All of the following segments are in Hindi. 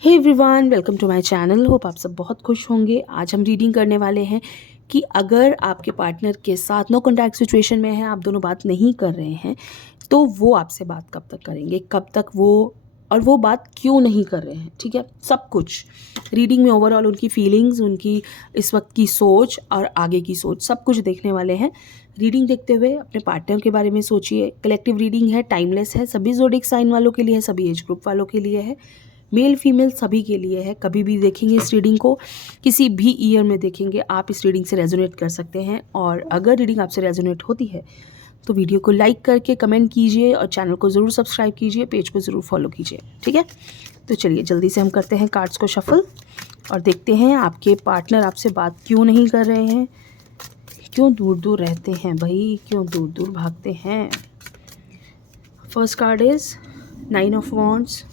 Hey everyone, welcome to my channel. Hope आप सब बहुत खुश होंगे। आज हम रीडिंग करने वाले हैं कि अगर आपके पार्टनर के साथ नो कॉन्टैक्ट सिचुएशन में है, आप दोनों बात नहीं कर रहे हैं, तो वो आपसे बात कब तक करेंगे, कब तक वो, और वो बात क्यों नहीं कर रहे हैं। ठीक है, सब कुछ रीडिंग में ओवरऑल उनकी फीलिंग्स, उनकी इस वक्त की सोच और आगे की सोच सब कुछ देखने वाले हैं। रीडिंग देखते हुए अपने पार्टनर के बारे में सोचिए। कलेक्टिव रीडिंग है, टाइमलेस है, सभी ज़ोडिएक साइन वालों के लिए है, सभी एज ग्रुप वालों के लिए है, मेल फीमेल सभी के लिए है। कभी भी देखेंगे इस रीडिंग को, किसी भी ईयर में देखेंगे, आप इस रीडिंग से रेजोनेट कर सकते हैं। और अगर रीडिंग आपसे रेजोनेट होती है तो वीडियो को लाइक करके कमेंट कीजिए और चैनल को ज़रूर सब्सक्राइब कीजिए, पेज को ज़रूर फॉलो कीजिए। ठीक है, तो चलिए जल्दी से हम करते हैं कार्ड्स को शफल और देखते हैं आपके पार्टनर आपसे बात क्यों नहीं कर रहे हैं, क्यों दूर दूर रहते हैं भाई, क्यों दूर दूर भागते हैं। First card is 9 of wands,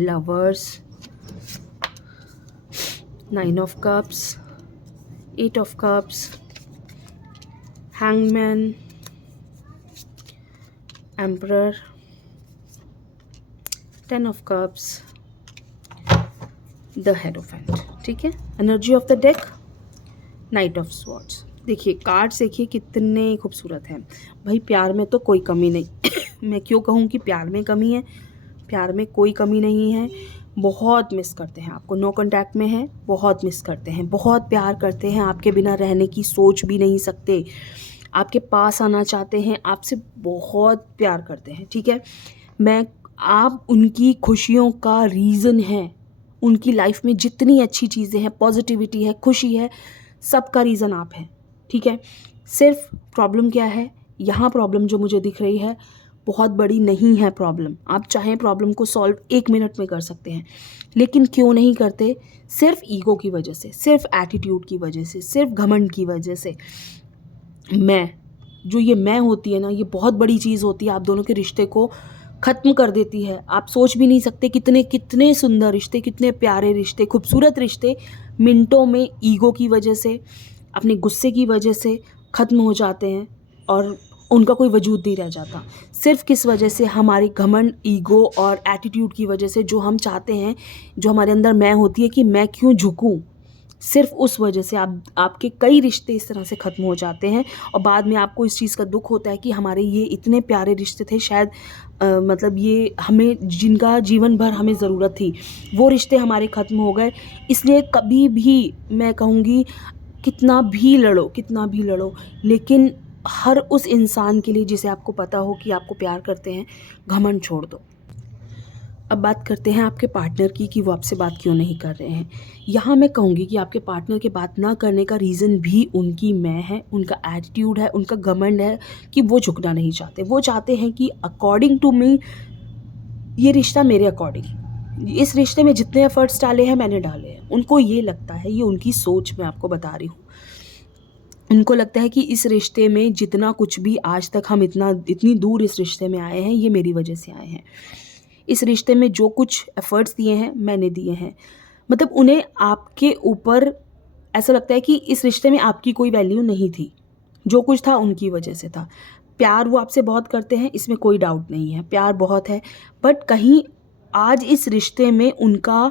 lovers, 9 of cups, 8 of cups, hangman, emperor, 10 of cups, the hierophant। ठीक है, energy of the deck, night of swords. देखिए कार्ड्स, देखिए कितने खूबसूरत हैं भाई। प्यार में तो कोई कमी नहीं मैं क्यों कहूँ कि प्यार में कमी है, प्यार में कोई कमी नहीं है। बहुत मिस करते हैं आपको, नो कांटेक्ट में है, बहुत मिस करते हैं, बहुत प्यार करते हैं, आपके बिना रहने की सोच भी नहीं सकते, आपके पास आना चाहते हैं, आपसे बहुत प्यार करते हैं। ठीक है, मैं आप उनकी खुशियों का रीज़न है। उनकी लाइफ में जितनी अच्छी चीज़ें हैं, पॉजिटिविटी है, खुशी है, सबका रीज़न आप हैं। ठीक है, सिर्फ प्रॉब्लम क्या है यहाँ, प्रॉब्लम जो मुझे दिख रही है बहुत बड़ी नहीं है प्रॉब्लम। आप चाहें प्रॉब्लम को सॉल्व 1 मिनट में कर सकते हैं, लेकिन क्यों नहीं करते? सिर्फ ईगो की वजह से, सिर्फ एटीट्यूड की वजह से, सिर्फ घमंड की वजह से। जो ये मैं होती है ना, ये बहुत बड़ी चीज़ होती है, आप दोनों के रिश्ते को ख़त्म कर देती है। आप सोच भी नहीं सकते कितने कितने सुंदर रिश्ते, कितने प्यारे रिश्ते, खूबसूरत रिश्ते मिनटों में ईगो की वजह से, अपने गुस्से की वजह से ख़त्म हो जाते हैं और उनका कोई वजूद नहीं रह जाता। सिर्फ किस वजह से? हमारे घमंड, ईगो और एटीट्यूड की वजह से। जो हम चाहते हैं, जो हमारे अंदर मैं होती है कि मैं क्यों झुकूं, सिर्फ उस वजह से आपके कई रिश्ते इस तरह से ख़त्म हो जाते हैं। और बाद में आपको इस चीज़ का दुख होता है कि हमारे ये इतने प्यारे रिश्ते थे, शायद मतलब ये हमें, जिनका जीवन भर हमें ज़रूरत थी, वो रिश्ते हमारे ख़त्म हो गए। इसलिए कभी भी मैं कहूँगी, कितना भी लड़ो, कितना भी लड़ो, लेकिन हर उस इंसान के लिए जिसे आपको पता हो कि आपको प्यार करते हैं, घमंड छोड़ दो। अब बात करते हैं आपके पार्टनर की कि वो आपसे बात क्यों नहीं कर रहे हैं। यहाँ मैं कहूँगी कि आपके पार्टनर के बात ना करने का रीज़न भी उनकी मैं है, उनका एटीट्यूड है, उनका घमंड है कि वो झुकना नहीं चाहते। वो चाहते हैं कि अकॉर्डिंग टू मी, ये रिश्ता मेरे अकॉर्डिंग, इस रिश्ते में जितने एफर्ट्स डाले हैं मैंने डाले हैं। उनको ये लगता है, ये उनकी सोच मैं आपको बता रही हूँ, उनको लगता है कि इस रिश्ते में जितना कुछ भी आज तक हम इतनी दूर इस रिश्ते में आए हैं, ये मेरी वजह से आए हैं। इस रिश्ते में जो कुछ एफ़र्ट्स दिए हैं मैंने दिए हैं। मतलब उन्हें आपके ऊपर ऐसा लगता है कि इस रिश्ते में आपकी कोई वैल्यू नहीं थी, जो कुछ था उनकी वजह से था। प्यार वो आपसे बहुत करते हैं, इसमें कोई डाउट नहीं है, प्यार बहुत है, बट कहीं आज इस रिश्ते में उनका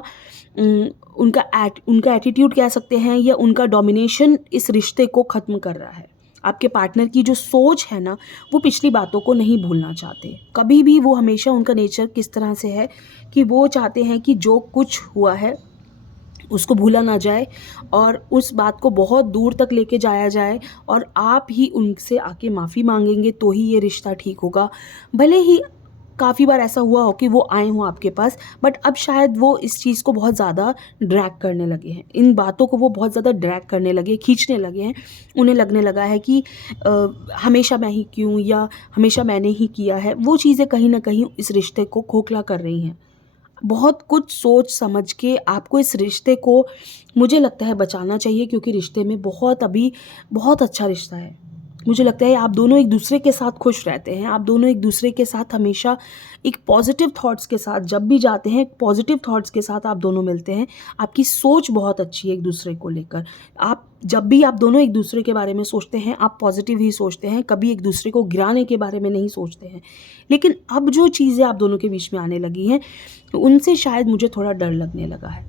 एटीट्यूड कह सकते हैं, या उनका डोमिनेशन इस रिश्ते को ख़त्म कर रहा है। आपके पार्टनर की जो सोच है ना, वो पिछली बातों को नहीं भूलना चाहते कभी भी। वो हमेशा, उनका नेचर किस तरह से है कि वो चाहते हैं कि जो कुछ हुआ है उसको भूला ना जाए और उस बात को बहुत दूर तक लेके जाया जाए, और आप ही उनसे आके माफ़ी मांगेंगे तो ही ये रिश्ता ठीक होगा। भले ही काफ़ी बार ऐसा हुआ हो कि वो आए हों आपके पास, बट अब शायद वो इस चीज़ को बहुत ज़्यादा ड्रैग करने लगे हैं, इन बातों को वो बहुत ज़्यादा ड्रैग करने लगे, खींचने लगे हैं। उन्हें लगने लगा है कि हमेशा मैं ही क्यों, या हमेशा मैंने ही किया है। वो चीज़ें कहीं ना कहीं इस रिश्ते को खोखला कर रही हैं। बहुत कुछ सोच समझ के आपको इस रिश्ते को, मुझे लगता है, बचाना चाहिए, क्योंकि रिश्ते में बहुत, अभी बहुत अच्छा रिश्ता है। मुझे लगता है आप दोनों एक दूसरे के साथ खुश रहते हैं, आप दोनों एक दूसरे के साथ हमेशा एक पॉजिटिव थॉट्स के साथ जब भी जाते हैं, पॉजिटिव थॉट्स के साथ आप दोनों मिलते हैं। आपकी सोच बहुत अच्छी है एक दूसरे को लेकर। आप जब भी आप दोनों एक दूसरे के बारे में सोचते हैं, आप पॉजिटिव ही सोचते हैं, कभी एक दूसरे को गिराने के बारे में नहीं सोचते हैं। लेकिन अब जो चीज़ें आप दोनों के बीच में आने लगी हैं, उनसे शायद मुझे थोड़ा डर लगने लगा है।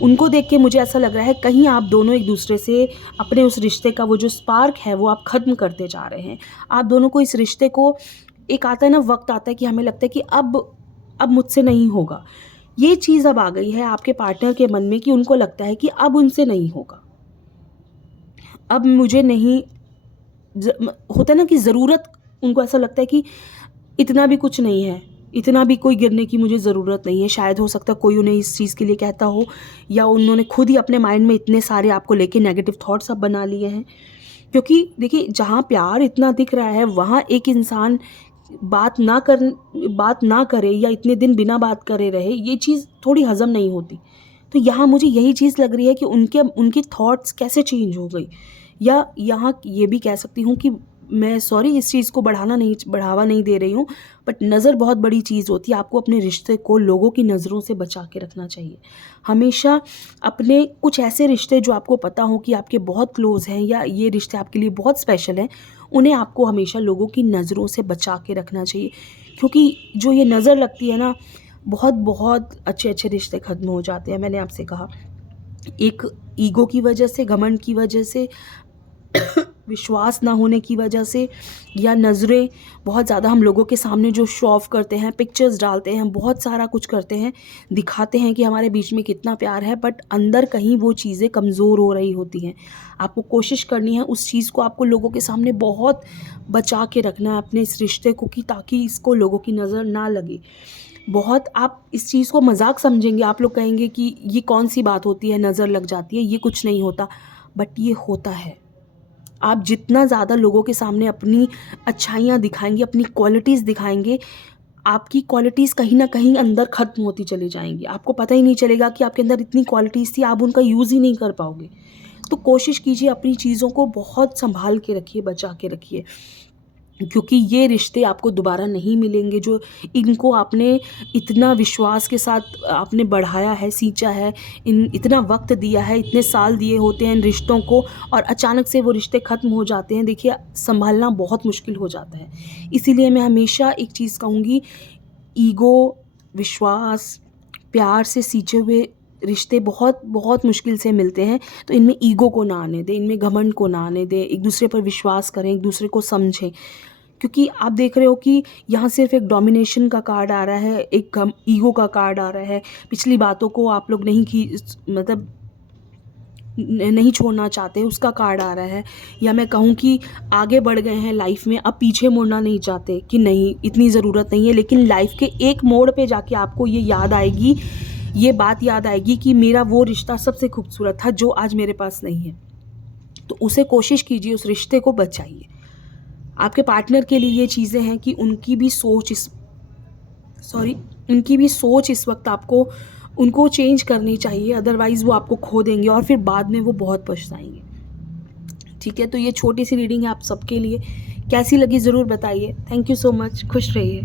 उनको देख के मुझे ऐसा लग रहा है कहीं आप दोनों एक दूसरे से अपने उस रिश्ते का वो जो स्पार्क है वो आप ख़त्म करते जा रहे हैं। आप दोनों को इस रिश्ते को एक आता है ना, वक़्त आता है कि हमें लगता है कि अब मुझसे नहीं होगा। ये चीज़ अब आ गई है आपके पार्टनर के मन में कि उनको लगता है कि अब उनसे नहीं होगा। अब मुझे नहीं होता है ना कि ज़रूरत, उनको ऐसा लगता है कि इतना भी कुछ नहीं है, इतना भी कोई गिरने की मुझे ज़रूरत नहीं है। शायद हो सकता है कोई उन्हें इस चीज़ के लिए कहता हो, या उन्होंने खुद ही अपने माइंड में इतने सारे आपको लेके नेगेटिव थॉट्स अब बना लिए हैं। क्योंकि देखिए, जहाँ प्यार इतना दिख रहा है वहाँ एक इंसान बात ना करे या इतने दिन बिना बात करे रहे, ये चीज़ थोड़ी हज़म नहीं होती। तो यहाँ मुझे यही चीज़ लग रही है कि उनकी थॉट्स कैसे चेंज हो गई, या यहाँ ये भी कह सकती हूँ कि मैं सॉरी इस चीज़ को बढ़ावा नहीं दे रही हूँ, बट नज़र बहुत बड़ी चीज़ होती है। आपको अपने रिश्ते को लोगों की नज़रों से बचा के रखना चाहिए। हमेशा अपने कुछ ऐसे रिश्ते जो आपको पता हो कि आपके बहुत क्लोज़ हैं या ये रिश्ते आपके लिए बहुत स्पेशल हैं, उन्हें आपको हमेशा लोगों की नज़रों से बचा के रखना चाहिए। क्योंकि जो ये नज़र लगती है ना, बहुत बहुत अच्छे रिश्ते ख़त्म हो जाते हैं। मैंने आपसे कहा, एक ईगो की वजह से, घमंड की वजह से, विश्वास ना होने की वजह से, या नज़रें बहुत ज़्यादा हम लोगों के सामने जो शो ऑफ करते हैं, पिक्चर्स डालते हैं, बहुत सारा कुछ करते हैं, दिखाते हैं कि हमारे बीच में कितना प्यार है, बट अंदर कहीं वो चीज़ें कमज़ोर हो रही होती हैं। आपको कोशिश करनी है उस चीज़ को आपको लोगों के सामने बहुत बचा के रखना है अपने इस रिश्ते को, कि ताकि इसको लोगों की नज़र ना लगे। बहुत आप इस चीज़ को मजाक समझेंगे, आप लोग कहेंगे कि ये कौन सी बात होती है, नज़र लग जाती है, ये कुछ नहीं होता, बट ये होता है। आप जितना ज़्यादा लोगों के सामने अपनी अच्छाइयाँ दिखाएंगे, अपनी क्वालिटीज़ दिखाएंगे, आपकी क्वालिटीज़ कहीं ना कहीं अंदर ख़त्म होती चली जाएंगी। आपको पता ही नहीं चलेगा कि आपके अंदर इतनी क्वालिटीज़ थी, आप उनका यूज़ ही नहीं कर पाओगे। तो कोशिश कीजिए अपनी चीज़ों को बहुत संभाल के रखिए, बचा के रखिए, क्योंकि ये रिश्ते आपको दोबारा नहीं मिलेंगे जो इनको आपने इतना विश्वास के साथ आपने बढ़ाया है, सींचा है, इतना वक्त दिया है, इतने साल दिए होते हैं इन रिश्तों को, और अचानक से वो रिश्ते ख़त्म हो जाते हैं। देखिए, संभालना बहुत मुश्किल हो जाता है। इसीलिए मैं हमेशा एक चीज़ कहूँगी, ईगो, विश्वास, प्यार से सींचे हुए रिश्ते बहुत बहुत मुश्किल से मिलते हैं। तो इनमें ईगो को ना आने दें, इनमें घमंड को ना आने दें, एक दूसरे पर विश्वास करें, एक दूसरे को समझें। क्योंकि आप देख रहे हो कि यहाँ सिर्फ एक डोमिनेशन का कार्ड आ रहा है, एक ईगो का कार्ड आ रहा है। पिछली बातों को आप लोग मतलब नहीं छोड़ना चाहते, उसका कार्ड आ रहा है। या मैं कहूँ कि आगे बढ़ गए हैं लाइफ में, अब पीछे मुड़ना नहीं चाहते कि नहीं इतनी ज़रूरत नहीं है। लेकिन लाइफ के एक मोड़ पे जाके आपको ये याद आएगी, ये बात याद आएगी कि मेरा वो रिश्ता सबसे खूबसूरत था जो आज मेरे पास नहीं है। तो उसे कोशिश कीजिए, उस रिश्ते को बचाइए। आपके पार्टनर के लिए ये चीज़ें हैं कि उनकी भी सोच इस वक्त आपको उनको चेंज करनी चाहिए, अदरवाइज़ वो आपको खो देंगे और फिर बाद में वो बहुत पछताएंगे। ठीक है, तो ये छोटी सी रीडिंग है आप सबके लिए। कैसी लगी ज़रूर बताइए। थैंक यू सो मच, खुश रहिए।